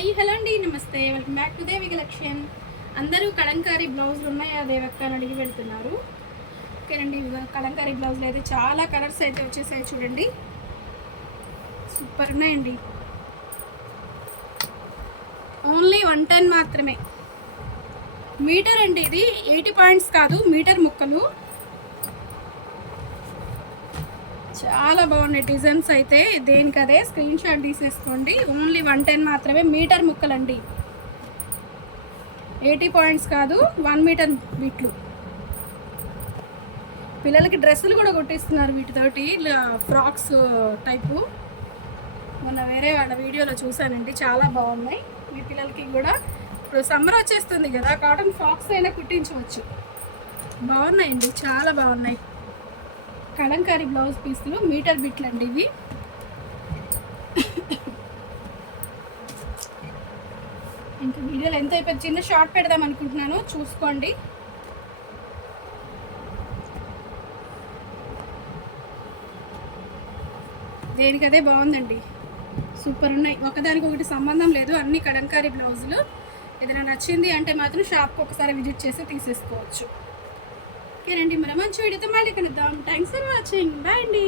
Hi hello అండి, నమస్తే, welcome back to Devi collection. అందరూ కలంకారీ బ్లౌజులు ఉన్నాయా దేవక్క అని అడిగి పెడుతున్నారు. ఓకేనండి, కలంకారీ బ్లౌజులు అయితే చాలా కలర్స్ అయితే వచ్చేసాయి. చూడండి, సూపర్ ఉన్నాయండి. ఓన్లీ 110 మాత్రమే. మీటర్ అండి, ఇది 80 పాయింట్స్ కాదు, మీటర్ ముక్కలు. చాలా బాగున్నాయి డిజైన్స్ అయితే. దేనికదే స్క్రీన్ షాట్ తీసేసుకోండి. ఓన్లీ 110 మాత్రమే. మీటర్ ముక్కలండి, 80 పాయింట్స్ కాదు, 1 మీటర్ బిట్లు. పిల్లలకి డ్రెస్సులు కూడా కొట్టిస్తున్నారు వీటితోటి, ఫ్రాక్స్ టైపు. మొన్న వేరే వాళ్ళ వీడియోలో చూసానండి, చాలా బాగున్నాయి. మీ పిల్లలకి కూడా ఇప్పుడు సమ్మర్ వచ్చేస్తుంది కదా, కాటన్ ఫ్రాక్స్ అయినా కుట్టించవచ్చు. బాగున్నాయండి, చాలా బాగున్నాయి. కలంకారీ బ్లౌజ్ పీసులు, మీటర్ బిట్లు అండి ఇవి. ఇంకా వీడియోలో ఎంత అయిపోయింది, చిన్న షార్ట్ పెడదాం అనుకుంటున్నాను, చూసుకోండి. దేనికదే బాగుందండి, సూపర్ ఉన్నాయి. ఒకదానికొకటి సంబంధం లేదు, అన్ని కలంకారీ బ్లౌజులు. ఏదైనా నచ్చింది అంటే మాత్రం షాప్కి ఒకసారి విజిట్ చేసి తీసేసుకోవచ్చు. ఓకేనండి, మనం మంచి వీడియోతో మళ్ళీ కలుద్దాం. Thanks for watching. బాయ్ అండి.